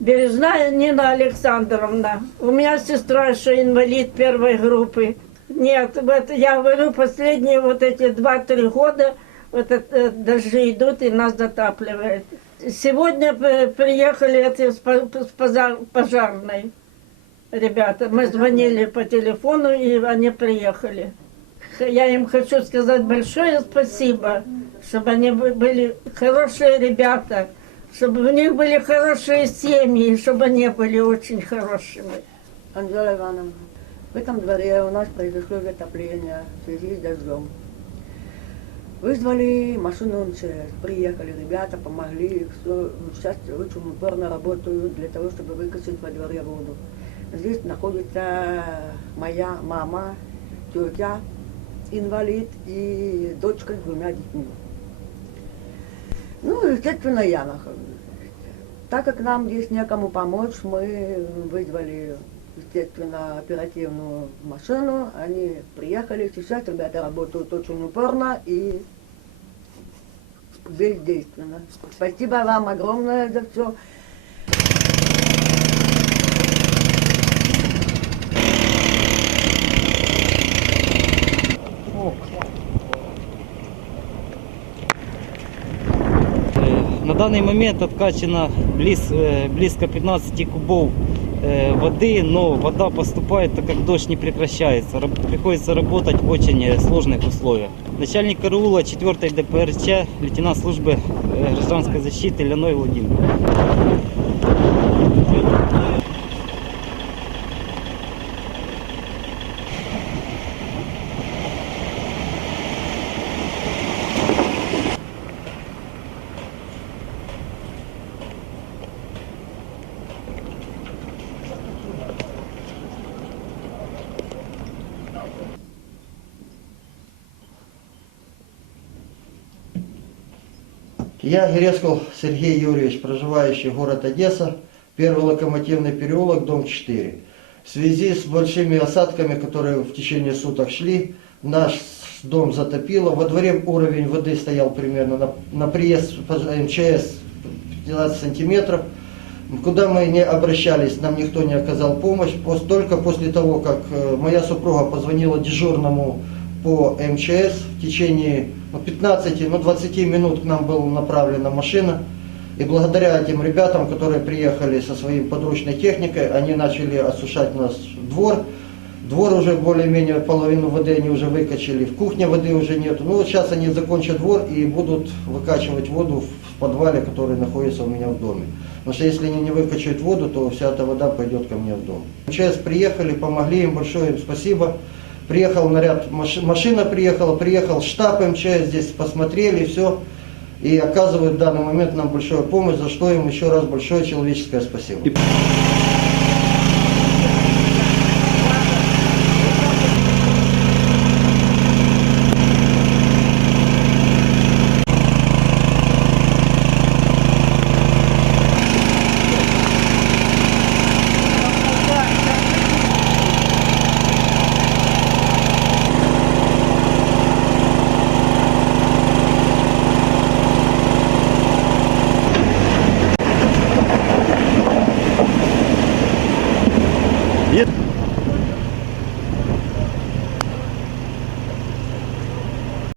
знаю, Нина Александровна. У меня сестра еще инвалид первой группы. Нет, вот я говорю, последние вот эти два-три года вот это, дожди идут и нас затапливает. Сегодня при- приехали эти с по- с пожар- пожарной ребята. Мы звонили по телефону, и они приехали. Я им хочу сказать большое спасибо, чтобы они бы- были хорошие ребята, чтобы у них были хорошие семьи, чтобы они были очень хорошими. Анжела Ивановна, в этом дворе у нас произошло затопление в связи с дождем. Вызвали машину МЧС, приехали ребята, помогли, все, сейчас очень упорно работают для того, чтобы выкачать во дворе воду. Здесь находится моя мама, тетя, инвалид и дочка с двумя детьми. Ну, естественно, я нахожусь. Так как нам здесь некому помочь, мы вызвали, естественно, оперативную машину. Они приехали. Сейчас ребята работают очень упорно и бездейственно. Спасибо вам огромное за все. Е, На даний момент откачано близ, е, близко 15 кубов е, воды, но вода поступает, так как дождь не прекращается. Приходится работать в очень э, сложных условиях. Начальник караула 4 ДПРЧ, лейтенант службы э, гражданской защиты Ляной Владимир. Я Гересков Сергей Юрьевич, проживающий город Одесса, первый локомотивный переулок, дом 4. В связи с большими осадками, которые в течение суток шли, наш дом затопило. Во дворе уровень воды стоял примерно на, на приезд МЧС 15 сантиметров. Куда мы не обращались, нам никто не оказал помощь. Только после того, как э, моя супруга позвонила дежурному по МЧС, в течение ну, 15, ну, 20 минут к нам была направлена машина. И благодаря этим ребятам, которые приехали со своей подручной техникой, они начали осушать нас двор. Двор уже более-менее половину воды они уже выкачали, в кухне воды уже нету. Ну вот сейчас они закончат двор и будут выкачивать воду в подвале, который находится у меня в доме. Потому что если они не выкачают воду, то вся эта вода пойдет ко мне в дом. МЧС приехали, помогли им, большое им спасибо. Приехал наряд, маш- машина приехала, приехал штаб МЧС, здесь посмотрели, все. И оказывают в данный момент нам большую помощь, за что им еще раз большое человеческое спасибо.